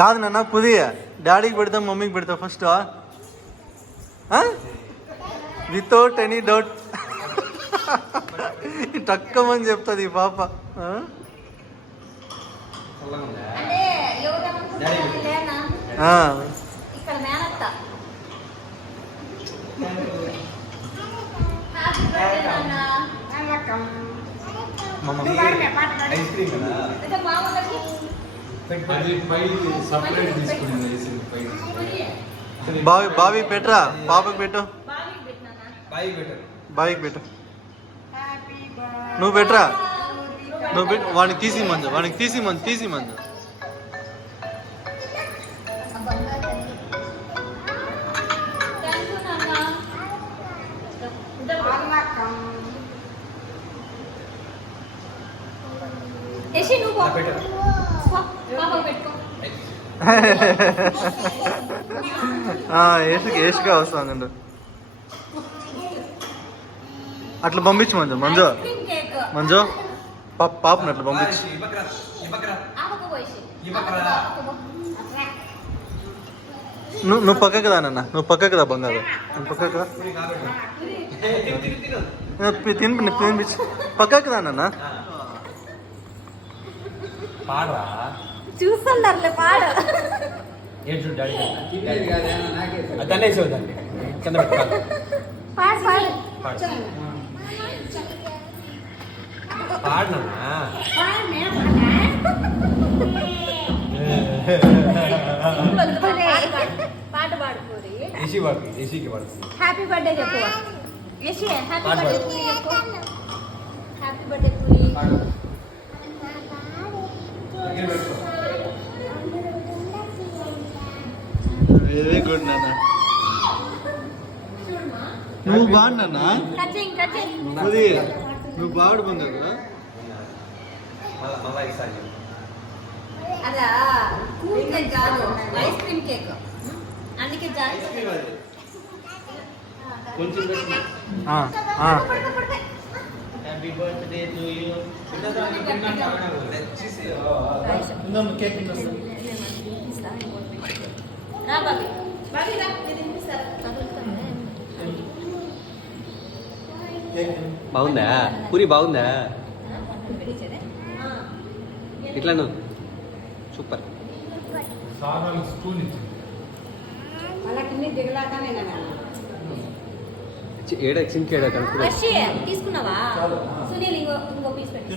కాదు నాన్న పుదియ డాడీకి పెడతాం మమ్మీకి పెడతాం ఫస్ట్ వితౌట్ ఎనీ డౌట్ తక్కువని చెప్తుంది ఈ పాప. బావి పెట్టరా పాపకి పెట్టు, బావికి పెట్టు. నువ్వు పెట్టరా, నువ్వు పెట్టు. వాడికి తీసి మంజు ఏసుగా వస్తుంది. అట్లా పంపించు మంజు పాపను అట్లా పంపించు. నువ్వు పక్కకు దా నాన్న, నువ్వు పక్కకు దా బంగారు, నువ్వు పక్కకు తినిపించు, పక్కకు దా నాన్న. చూస్తుండర్లే పాడు పాట పాడుకోరి. హ్యాపీ బర్త్డే చెప్పు, హ్యాపీ బర్త్డే పూరి చెప్పు, happy birthday puri. Very good నాన్న, నువ్వు బాగున్నా నువ్వు బాగుడు బంగారు. అదా కూల్ కేక్ కాదు, ఐస్ క్రీమ్ కేక్. అందుకే కొంచెం happy birthday to you. Cake రా బాబీ, బాబీ రా, నేను తినిపిస్తాను. బాగుందా పూరి, బాగుందా? ఇట్లా సూపర్. ఏడా చింకేడా కలుపు తీసుకున్నావా సునీల్? ఇంకో పీస్ పెట్టి